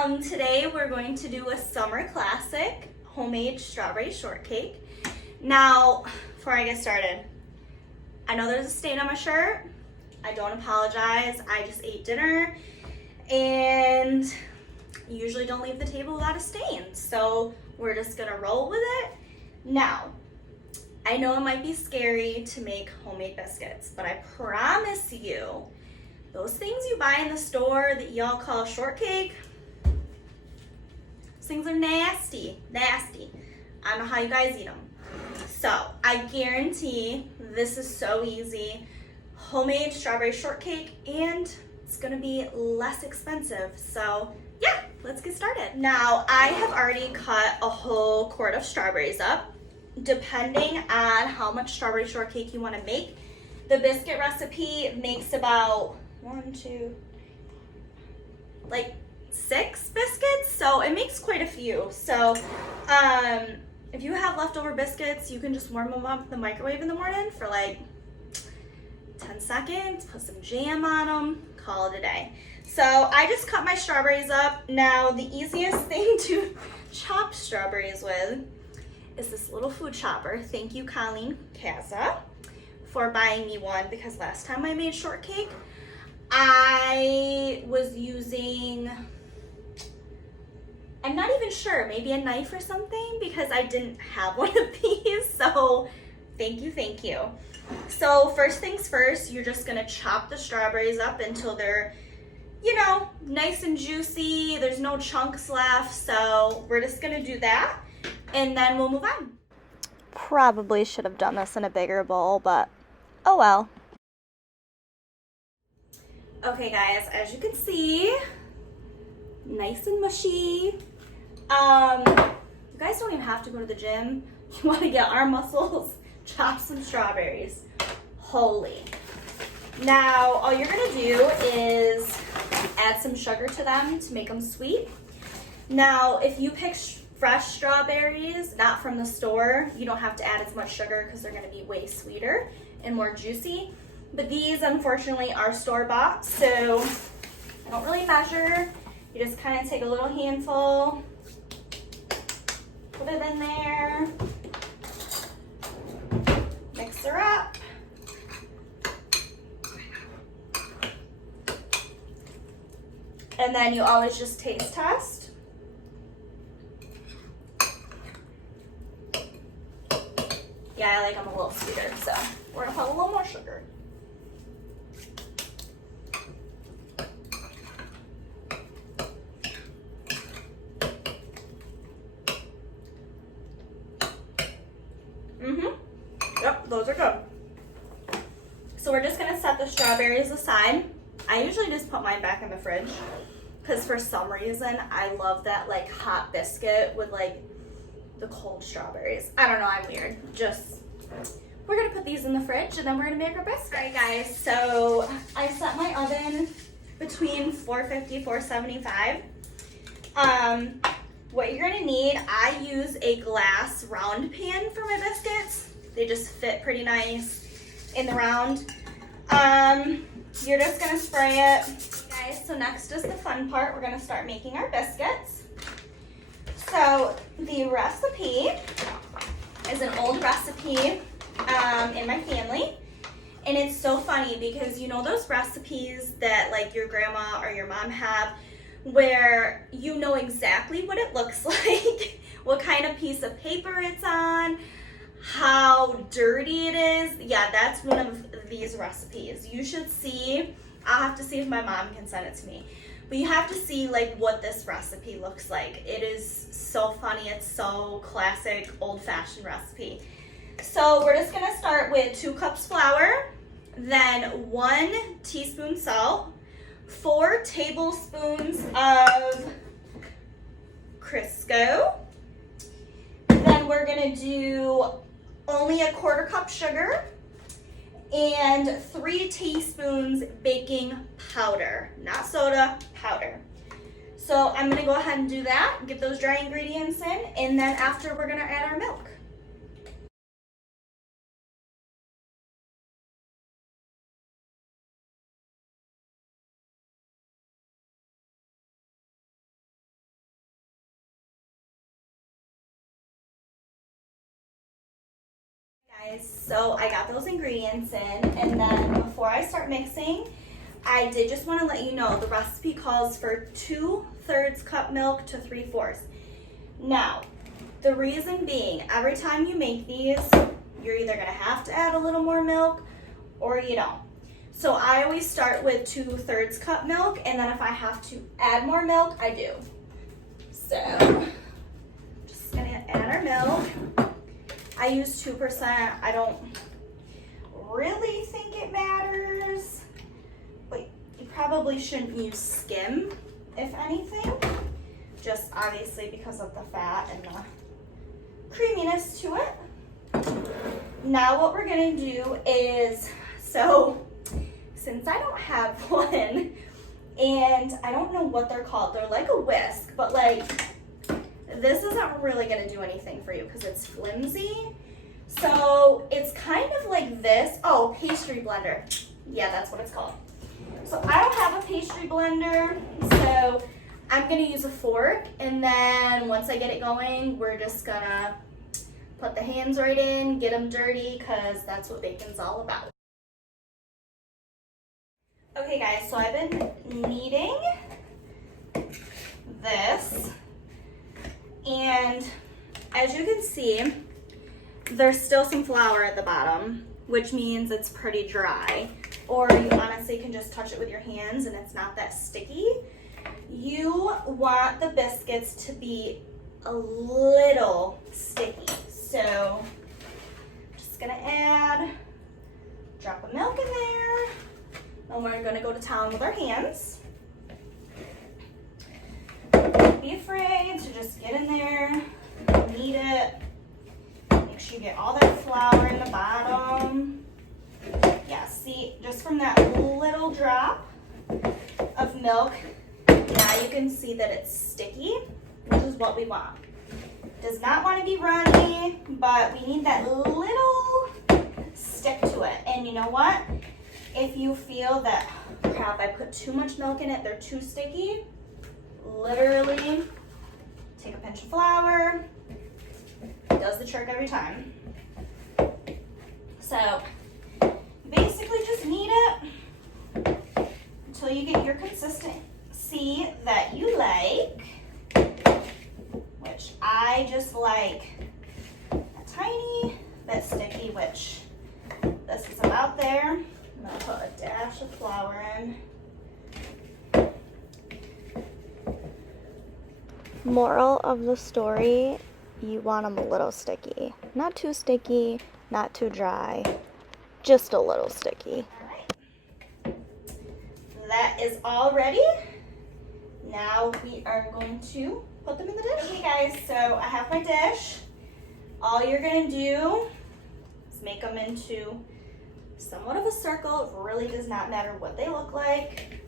Today we're going to do a summer classic, homemade strawberry shortcake. Now, before I get started, I know there's a stain on my shirt. I don't apologize. I just ate dinner and usually don't leave the table without a stain. So we're just gonna roll with it. Now, I know it might be scary to make homemade biscuits, but I promise you, those things you buy in the store that y'all call shortcake, those things are nasty, nasty. I don't know how you guys eat them. So I guarantee this is so easy. Homemade strawberry shortcake, and it's gonna be less expensive. So yeah, let's get started. Now I have already cut a whole quart of strawberries up. Depending on how much strawberry shortcake you wanna make, the biscuit recipe makes about 6 biscuits, so it makes quite a few. So if you have leftover biscuits, you can just warm them up in the microwave in the morning for like 10 seconds, put some jam on them, call it a day. So I just cut my strawberries up. Now the easiest thing to chop strawberries with is this little food chopper. Thank you, Colleen Casa, for buying me one, because last time I made shortcake, I was using, I'm not even sure, maybe a knife or something, because I didn't have one of these. So thank you, thank you. So first things first, you're just gonna chop the strawberries up until they're, you know, nice and juicy. There's no chunks left. So we're just gonna do that and then we'll move on. Probably should have done this in a bigger bowl, but oh well. Okay guys, as you can see, nice and mushy. You guys don't even have to go to the gym. You want to get arm muscles, chop some strawberries. Holy. Now, all you're gonna do is add some sugar to them to make them sweet. Now, if you pick fresh strawberries, not from the store, you don't have to add as much sugar because they're gonna be way sweeter and more juicy. But these, unfortunately, are store-bought, so I don't really measure. You just kind of take a little handful, put it in there, mix her up. And then you always just taste test. Yeah, I like them a little sweeter, so we're gonna put a little more sugar. Yep, those are good. So we're just gonna set the strawberries aside. I usually just put mine back in the fridge because for some reason I love that like hot biscuit with like the cold strawberries. I don't know, I'm weird. We're gonna put these in the fridge and then we're gonna make our biscuits. All right guys, so I set my oven between 450, 475. What you're gonna need, I use a glass round pan for my biscuits. They just fit pretty nice in the round. You're just gonna spray it. Guys, so next is the fun part. We're gonna start making our biscuits. So the recipe is an old recipe in my family. And it's so funny because you know those recipes that like your grandma or your mom have where you know exactly what it looks like, what kind of piece of paper it's on, how dirty it is. Yeah, that's one of these recipes. You should see, I'll have to see if my mom can send it to me, but you have to see like what this recipe looks like. It is so funny. It's so classic, old-fashioned recipe. So we're just gonna start with 2 cups flour, then 1 teaspoon salt, 4 tablespoons of Crisco. Then we're gonna do only 1/4 cup sugar and 3 teaspoons baking powder, not soda, powder. So I'm gonna go ahead and do that, get those dry ingredients in, and then after we're gonna add our milk. So I got those ingredients in, and then before I start mixing, I did just want to let you know the recipe calls for 2/3 cup milk to 3/4. Now, the reason being, every time you make these, you're either going to have to add a little more milk or you don't. So I always start with 2/3 cup milk, and then if I have to add more milk, I do. So, just going to add our milk. I use 2%. I don't really think it matters, but you probably shouldn't use skim, if anything, just obviously because of the fat and the creaminess to it. Now what we're gonna do is, so since I don't have one, and I don't know what they're called, they're like a whisk, but like, this isn't really gonna do anything for you because it's flimsy. So it's kind of like this. Oh, pastry blender. Yeah, that's what it's called. So I don't have a pastry blender, so I'm gonna use a fork, and then once I get it going, we're just gonna put the hands right in, get them dirty, because that's what bacon's all about. Okay guys, so I've been kneading this, and as you can see, there's still some flour at the bottom, which means it's pretty dry. Or you honestly can just touch it with your hands and it's not that sticky. You want the biscuits to be a little sticky. So I'm just gonna add a drop of milk in there. And we're gonna go to town with our hands. Don't be afraid to just get in there, knead it. Make sure you get all that flour in the bottom. Yeah, see, just from that little drop of milk, now you can see that it's sticky, which is what we want. Does not want to be runny, but we need that little stick to it. And you know what? If you feel that, crap, I put too much milk in it, they're too sticky, literally take a pinch of flour. It does the trick every time. So basically just knead it until you get your consistency that you like, which I just like a tiny bit sticky, which this is about there. I'm gonna put a dash of flour in. Moral of the story, you want them a little sticky. Not too sticky, not too dry, just a little sticky. All right. That is all ready. Now we are going to put them in the dish. Okay guys, so I have my dish. All you're gonna do is make them into somewhat of a circle. It really does not matter what they look like.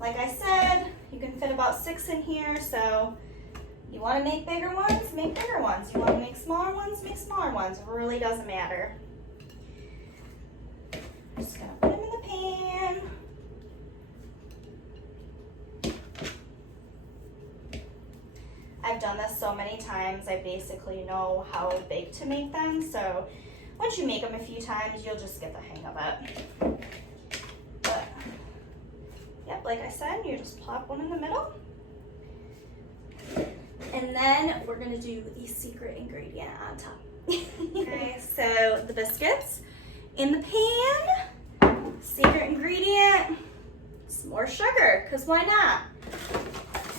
Like I said, you can fit about 6 in here, so you want to make bigger ones, make bigger ones. You want to make smaller ones, make smaller ones. It really doesn't matter. I'm just going to put them in the pan. I've done this so many times, I basically know how big to make them. So once you make them a few times, you'll just get the hang of it. But, yep, like I said, you just plop one in the middle. And then we're gonna do the secret ingredient on top. Okay, so the biscuits in the pan. Secret ingredient, some more sugar, because why not?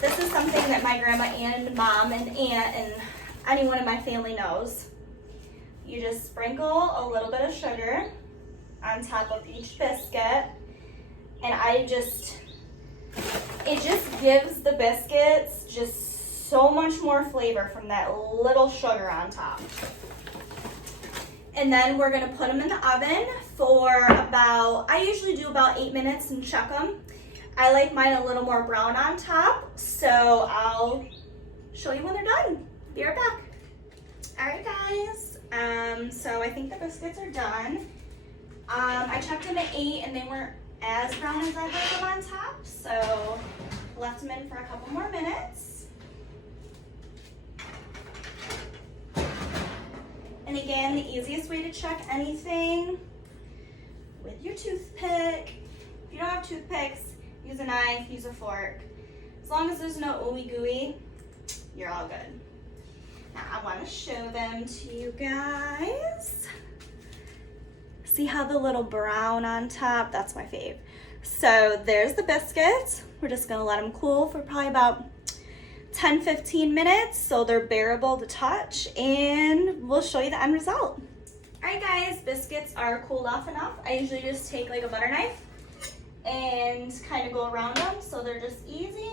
This is something that my grandma and mom and aunt and anyone in my family knows. You just sprinkle a little bit of sugar on top of each biscuit, and it just gives the biscuits just so much more flavor from that little sugar on top. And then we're gonna put them in the oven for about, I usually do about 8 minutes and check them. I like mine a little more brown on top, so I'll show you when they're done. Be right back. All right, guys, so I think the biscuits are done. I checked them at 8 and they weren't as brown as I like them on top, so left them in for a couple more minutes. And again, the easiest way to check anything with your toothpick. If you don't have toothpicks, use a knife, use a fork. As long as there's no ooey gooey, you're all good. Now I want to show them to you guys. See how the little brown on top? That's my fave. So there's the biscuits. We're just gonna let them cool for probably about 10-15 minutes so they're bearable to touch, and we'll show you the end result. All right guys, biscuits are cooled off enough. I usually just take like a butter knife and kind of go around them so they're just easy.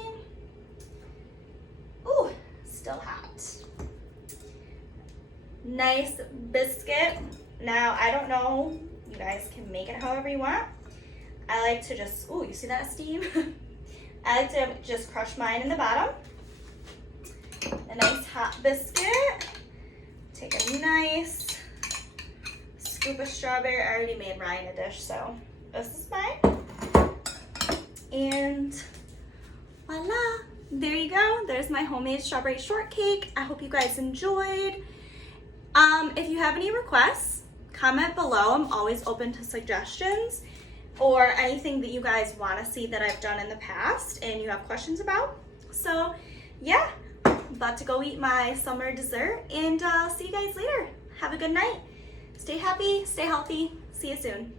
Ooh, still hot. Nice biscuit. Now, I don't know, you guys can make it however you want. I like to just, ooh, you see that steam? I like to just crush mine in the bottom. A nice hot biscuit. Take a nice scoop of strawberry. I already made Ryan a dish, so this is mine. And voila, there you go. There's my homemade strawberry shortcake. I hope you guys enjoyed. If you have any requests, comment below. I'm always open to suggestions or anything that you guys want to see that I've done in the past and you have questions about. So yeah, about to go eat my summer dessert, and I'll see you guys later. Have a good night. Stay happy, stay healthy. See you soon.